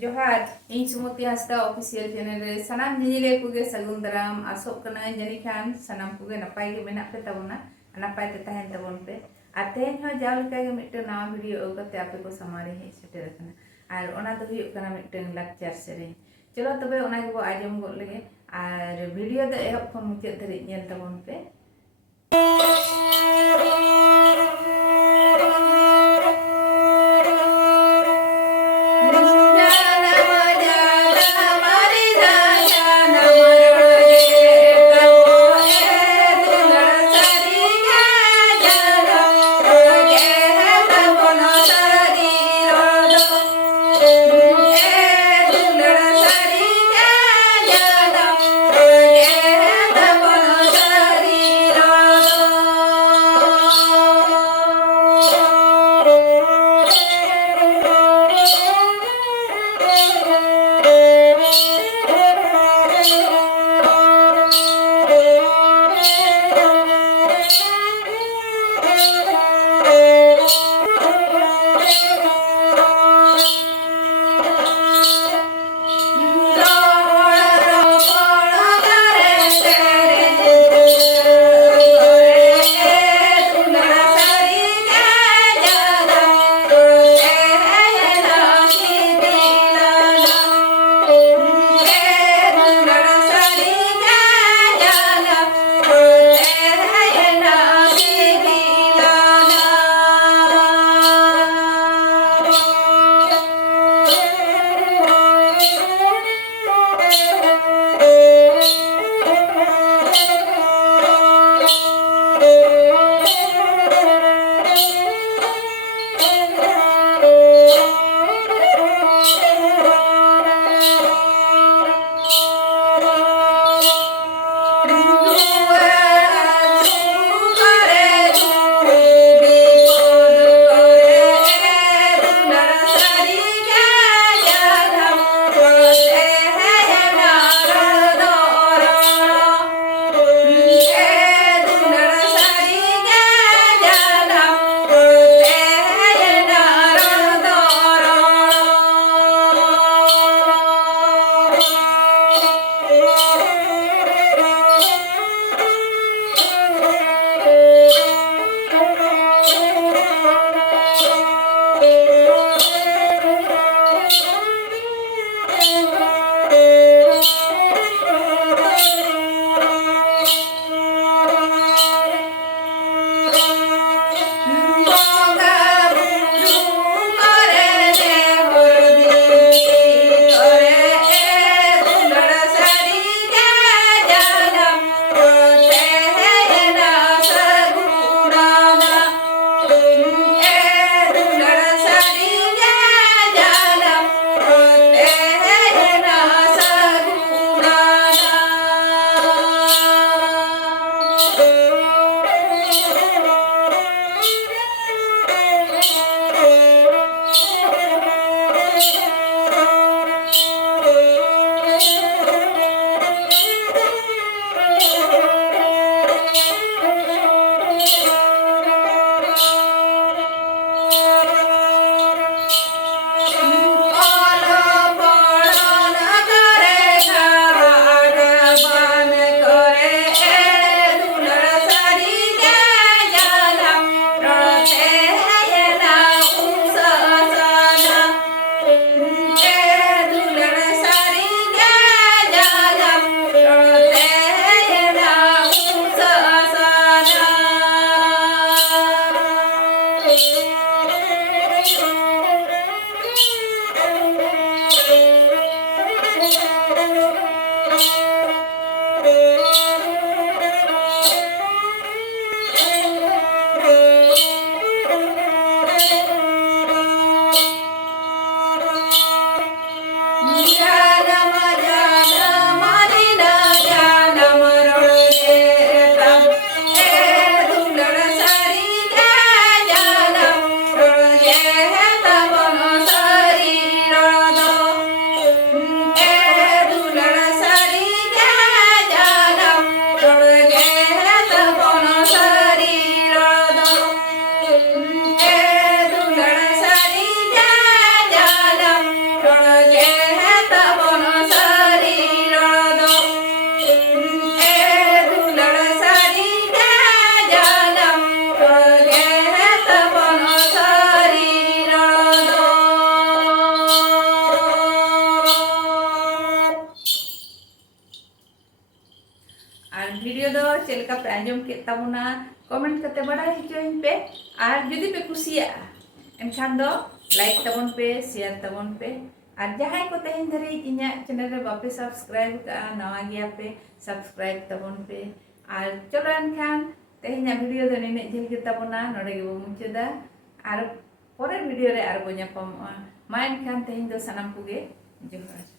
जोहार in Sumati Hansda official channel रे सनाम निजिले कुगे सगुन दाराम आसोक कना जनी खान सनाम कुगे नपाय गे मेना पे तबना नपाय ते तहन तबन पे आर तेन हो जाव लेका गे मिट्टे नवा वीडियो अगते आपे को समारे हे सेटेर कना आर ओना दो हुयुग कना मिट्टे लाक्चर सेरे चलो तबे ओना गेबो आजम गो लेगे आर वीडियो दे एहब खन मुचाद धरि नेल तबन पे anjom ke tabona comment kate badai hiccoin pe ar jodi pe kusiyaga enkhan do like tabon pe share tabon pe ar jahay ko tehin dhari inya channel re bape subscribe ka nawa gya pe subscribe tabon pe ar cholo enkhan tehinya video do nine jhel ge tabona node ge bo muchada ar pore video re ar bo nyapamoga ma enkhan tehin do sanam koge johar।